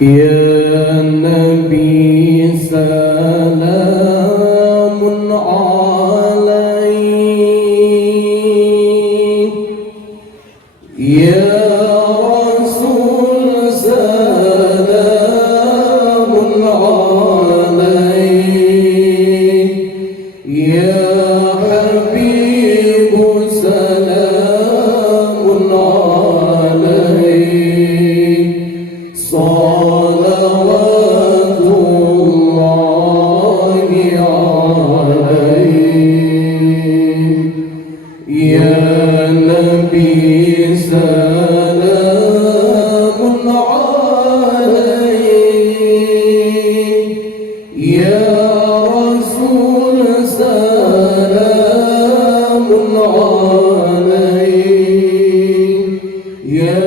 يا نبي سلام عليك، يا رسول سلام عليك، يا حبيب سلام عليك، صلوات الله عليك، يا نبي سلام عليك، يا رسول سلام عليك، يا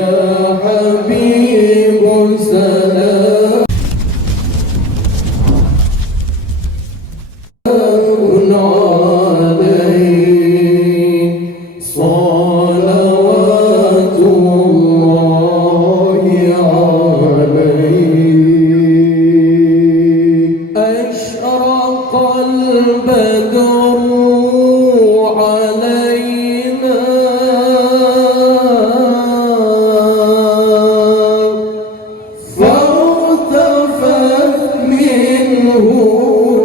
حبيب سلام عليك، صلوات الله عليك. أشرق البدر علينا فارتفت منه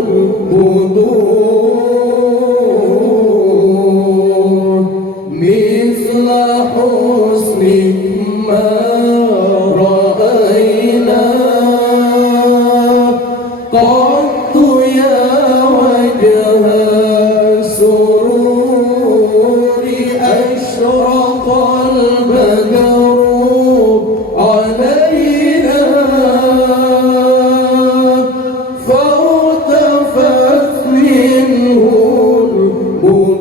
البدور، مثل حسنك ما رأينا قط يا وجه السرور. أشرق البدر علينا فارتفت منه البدور،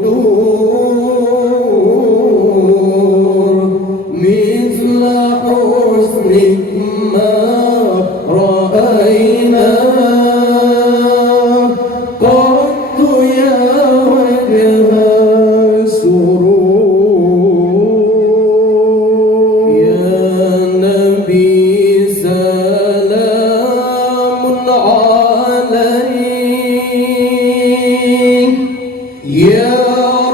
مثل حسنك ما رأينا قط يا وجه السرور. يا نبي سلام عليك، يا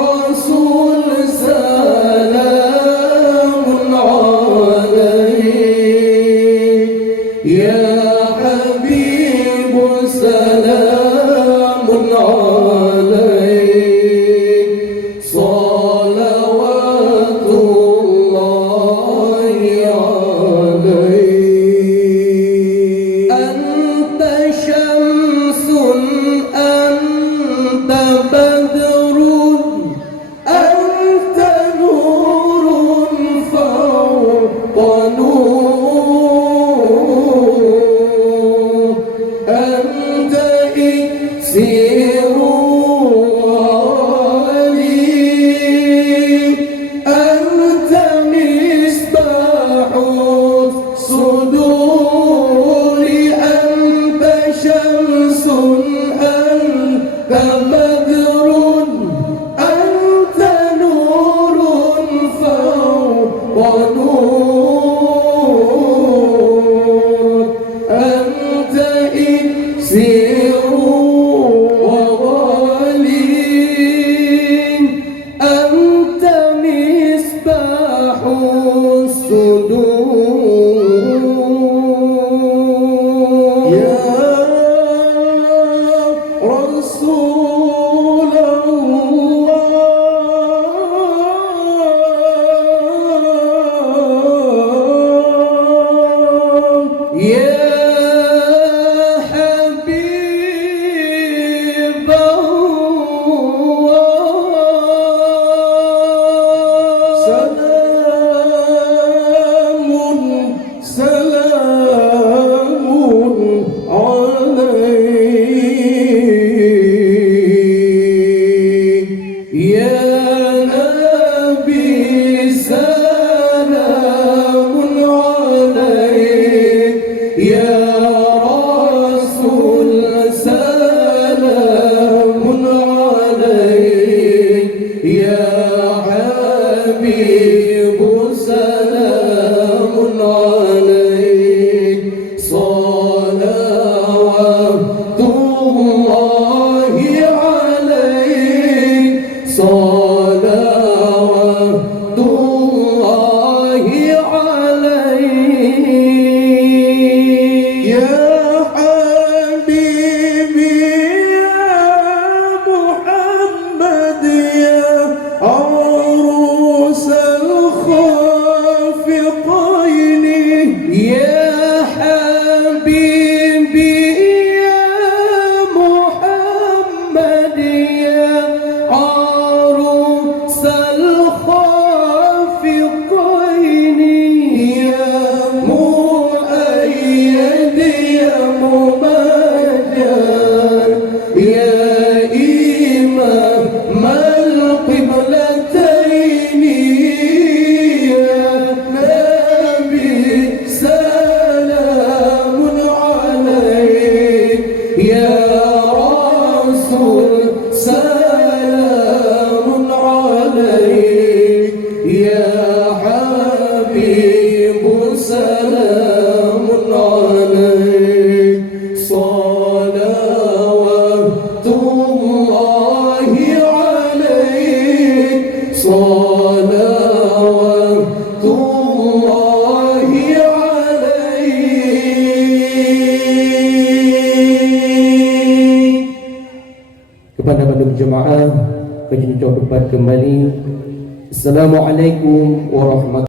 رسول سلام عليك، يا حبيب سلام عليك، صلوات الله عليك. أنت شمس أنت بدر أنت نور فوق نور، أنت إكسير ولي، أنت مصباح الصدور، أنت شمس أنت بدر أنت نور فوق نور، أنت إكسير وولي، أنت مصباح الصدور. يا رسول الله، يا حبيب الله، سلام سلام عليك، يا نبي سلام عليك، يا رسول سلام عليك، يا حبيب سلام عليك. يا حبيبي يا محمد يا عروس الخافقين يا حبيبي يا محمد يا عروس الخافقين يا مؤيد يا ممجد يا إمام القبلتين يا نبي سلام عليك يا رسول سلام عليك يا حبيب سلام عليك صلوات الله عليك صلوات الله عليك. Kepada bandung jemaah, kami ucapkan kembali Assalamualaikum warahmatullahi